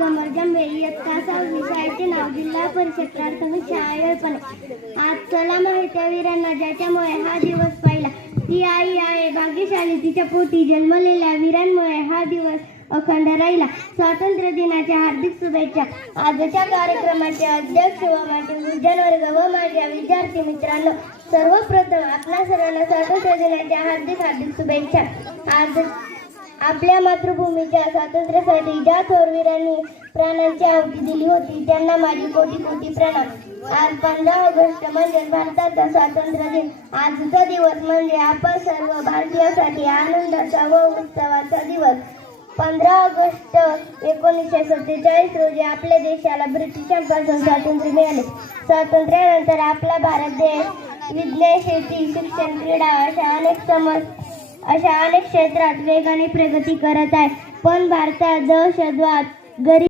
जंबे इयत्ता 6वी शाळेचे नाव जिल्हा परिषद प्राथमिक शाळा येळपणे। आज चला माहिती वीरांना ज्याच्यामुळे हा दिवस पाहिला, ती आई आहे भाग्यशाली, तिच्या पोटी जन्मलेल्या वीरांमुळे हा दिवस अखंड राहिला। स्वातंत्र्य दिनाच्या हार्दिक शुभेच्छा। आजच्या कार्यक्रमाचे अध्यक्ष व माझे गुरुजन वर्ग व माझ्या विद्यार्थी मित्रांनो, सर्वप्रथम आपणा सर्वांना स्वातंत्र्य दिनाच्या हार्दिक शुभेच्छा। आज आपल्या मातृभूमीच्या स्वातंत्र्यासाठी ज्या थोरवीरांनी प्राणांची आहुती दिली होती त्यांना माझी कोटी कोटी प्रणाम। आज 15 ऑगस्ट म्हणजे भारताचा स्वातंत्र्य दिन। आजचा दिवस म्हणजे आपण सर्व भारतीयांसाठी आनंदाचा व उत्सवाचा दिवस। 15 ऑगस्ट 1947 रोजी आपल्या देशाला ब्रिटिशांपासून स्वातंत्र्य मिळाले। स्वातंत्र्यानंतर आपला भारत देश विज्ञान, शेती, शिक्षण, क्रीडा अशा अनेक क्षेत्रात वेगाने प्रगती करत आहे। पण भारतात दहशतवाद, गरीब